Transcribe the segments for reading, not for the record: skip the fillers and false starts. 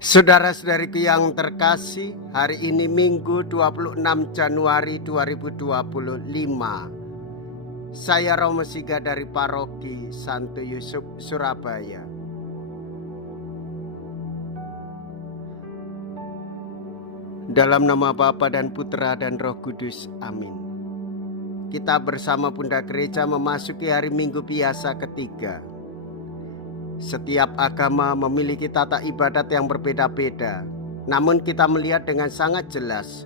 Saudara-saudariku yang terkasih, hari ini Minggu 26 Januari 2025. Saya Romo Siga dari Paroki Santo Yusuf, Surabaya. Dalam nama Bapa dan Putra dan Roh Kudus, amin. Kita bersama Bunda Gereja memasuki hari Minggu biasa ketiga. Setiap agama memiliki tata ibadat yang berbeda-beda, namun kita melihat dengan sangat jelas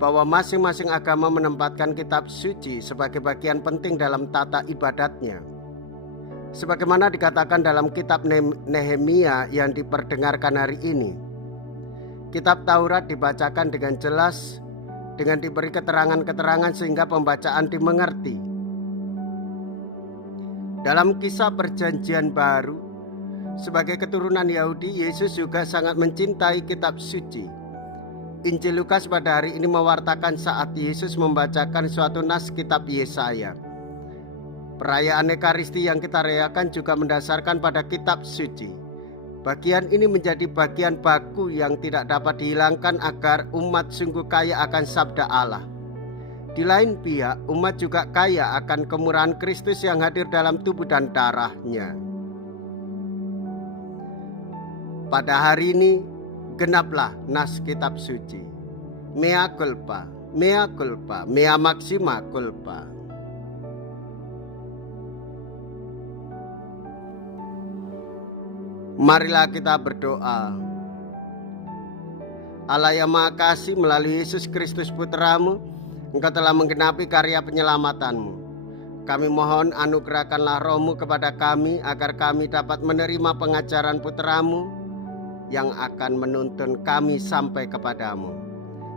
bahwa masing-masing agama menempatkan kitab suci sebagai bagian penting dalam tata ibadatnya. Sebagaimana dikatakan dalam kitab Nehemia yang diperdengarkan hari ini, kitab Taurat dibacakan dengan jelas, dengan diberi keterangan-keterangan sehingga pembacaan dimengerti. Dalam kisah Perjanjian Baru, sebagai keturunan Yahudi, Yesus juga sangat mencintai kitab suci. Injil Lukas pada hari ini mewartakan saat Yesus membacakan suatu nas kitab Yesaya. Perayaan Ekaristi yang kita rayakan juga mendasarkan pada kitab suci. Bagian ini menjadi bagian baku yang tidak dapat dihilangkan agar umat sungguh kaya akan sabda Allah. Di lain pihak, umat juga kaya akan kemurahan Kristus yang hadir dalam tubuh dan darahnya. Pada hari ini, genaplah nas kitab suci. Mea culpa, mea culpa, mea maxima culpa. Marilah kita berdoa. Allah yang Maha Kasih, melalui Yesus Kristus Putramu, Engkau telah menggenapi karya penyelamatanmu. Kami mohon anugerahkanlah Roh-Mu kepada kami agar kami dapat menerima pengajaran Putramu yang akan menuntun kami sampai kepadamu.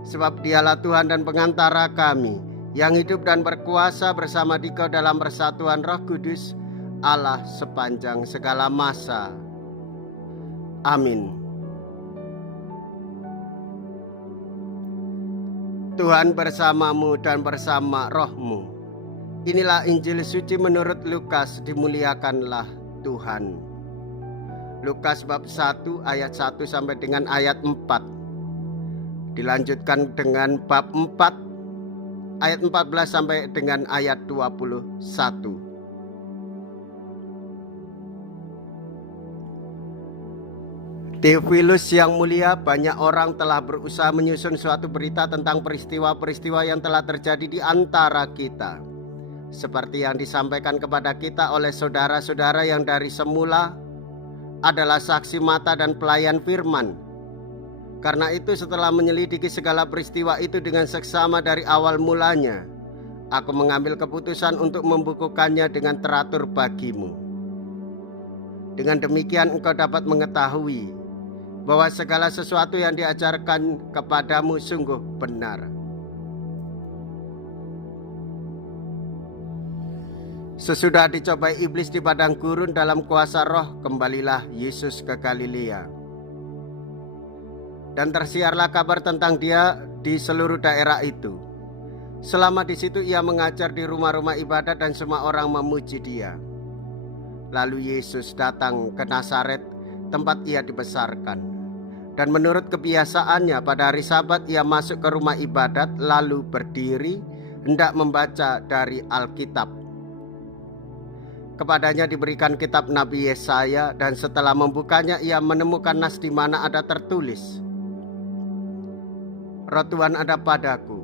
Sebab Dialah Tuhan dan pengantara kami, yang hidup dan berkuasa bersama Dikau dalam persatuan Roh Kudus, Allah sepanjang segala masa. Amin. Tuhan bersamamu dan bersama rohmu. Inilah Injil suci menurut Lukas, dimuliakanlah Tuhan. Lukas bab 1 ayat 1 sampai dengan ayat 4. Dilanjutkan dengan bab 4 ayat 14 sampai dengan ayat 21. Theophilus yang mulia, banyak orang telah berusaha menyusun suatu berita tentang peristiwa-peristiwa yang telah terjadi di antara kita, seperti yang disampaikan kepada kita oleh saudara-saudara yang dari semula adalah saksi mata dan pelayan firman. Karena itu, setelah menyelidiki segala peristiwa itu dengan seksama dari awal mulanya, aku mengambil keputusan untuk membukukannya dengan teratur bagimu. Dengan demikian engkau dapat mengetahui bahwa segala sesuatu yang diajarkan kepadamu sungguh benar. Sesudah dicobai iblis di padang gurun dalam kuasa Roh, kembalilah Yesus ke Galilea. Dan tersiarlah kabar tentang Dia di seluruh daerah itu. Selama di situ ia mengajar di rumah-rumah ibadat dan semua orang memuji Dia. Lalu Yesus datang ke Nazaret, tempat ia dibesarkan. Dan menurut kebiasaannya pada hari Sabat ia masuk ke rumah ibadat, lalu berdiri hendak membaca dari Alkitab. Kepadanya diberikan kitab Nabi Yesaya, dan setelah membukanya ia menemukan nas di mana ada tertulis, Roh Tuhan ada padaku,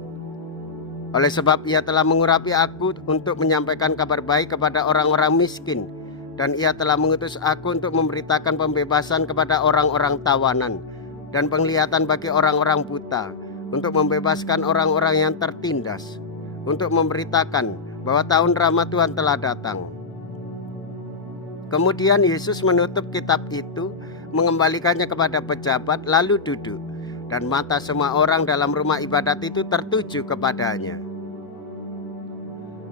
oleh sebab ia telah mengurapi aku untuk menyampaikan kabar baik kepada orang-orang miskin, dan ia telah mengutus aku untuk memberitakan pembebasan kepada orang-orang tawanan, dan penglihatan bagi orang-orang buta, untuk membebaskan orang-orang yang tertindas, untuk memberitakan bahwa tahun rahmat Tuhan telah datang. Kemudian Yesus menutup kitab itu, mengembalikannya kepada pejabat, lalu duduk, dan mata semua orang dalam rumah ibadat itu tertuju kepadanya.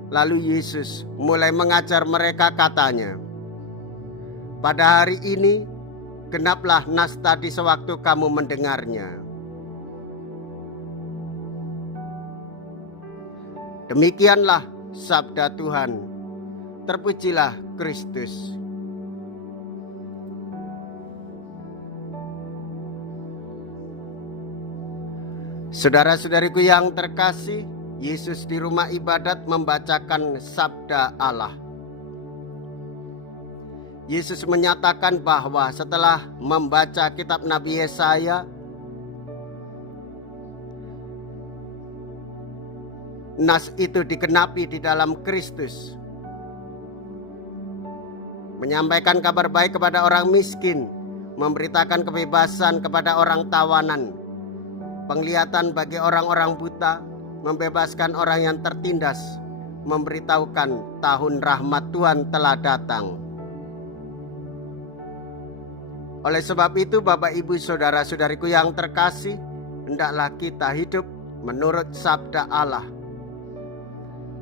Lalu Yesus mulai mengajar mereka, katanya, pada hari ini genaplah nas tadi sewaktu kamu mendengarnya. Demikianlah sabda Tuhan. Terpujilah Kristus. Saudara-saudariku yang terkasih, Yesus di rumah ibadat membacakan sabda Allah. Yesus menyatakan bahwa setelah membaca kitab Nabi Yesaya, nas itu digenapi di dalam Kristus. Menyampaikan kabar baik kepada orang miskin, memberitakan kebebasan kepada orang tawanan, penglihatan bagi orang-orang buta, membebaskan orang yang tertindas, memberitahukan tahun rahmat Tuhan telah datang. Oleh sebab itu, Bapak, Ibu, saudara-saudariku yang terkasih, hendaklah kita hidup menurut sabda Allah,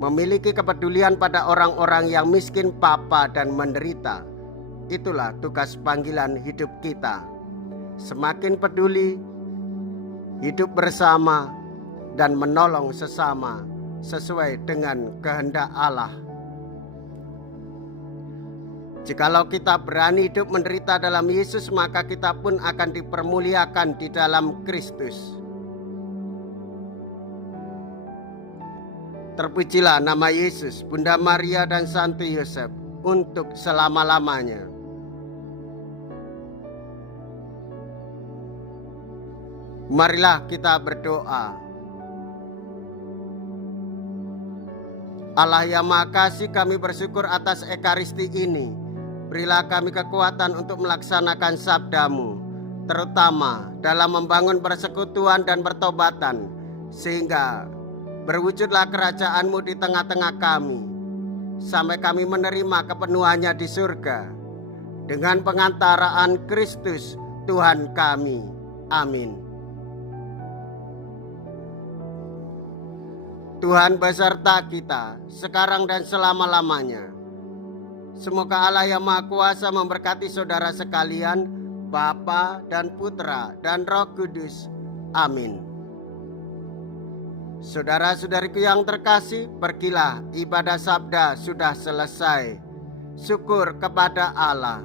memiliki kepedulian pada orang-orang yang miskin, papa, dan menderita. Itulah tugas panggilan hidup kita. Semakin peduli, hidup bersama, dan menolong sesama sesuai dengan kehendak Allah. Jikalau kita berani hidup menderita dalam Yesus, maka kita pun akan dipermuliakan di dalam Kristus. Terpujilah nama Yesus, Bunda Maria dan Santo Yosef untuk selama-lamanya. Marilah kita berdoa. Allah yang Maha Kasih, kami bersyukur atas Ekaristi ini. Berilah kami kekuatan untuk melaksanakan sabda-Mu, terutama dalam membangun persekutuan dan pertobatan, sehingga berwujudlah kerajaan-Mu di tengah-tengah kami, sampai kami menerima kepenuhannya di surga, dengan pengantaraan Kristus Tuhan kami. Amin. Tuhan beserta kita, sekarang dan selama-lamanya. Semoga Allah yang Maha Kuasa memberkati saudara sekalian, Bapa dan Putra dan Roh Kudus. Amin. Saudara-saudariku yang terkasih, pergilah, ibadah sabda sudah selesai. Syukur kepada Allah.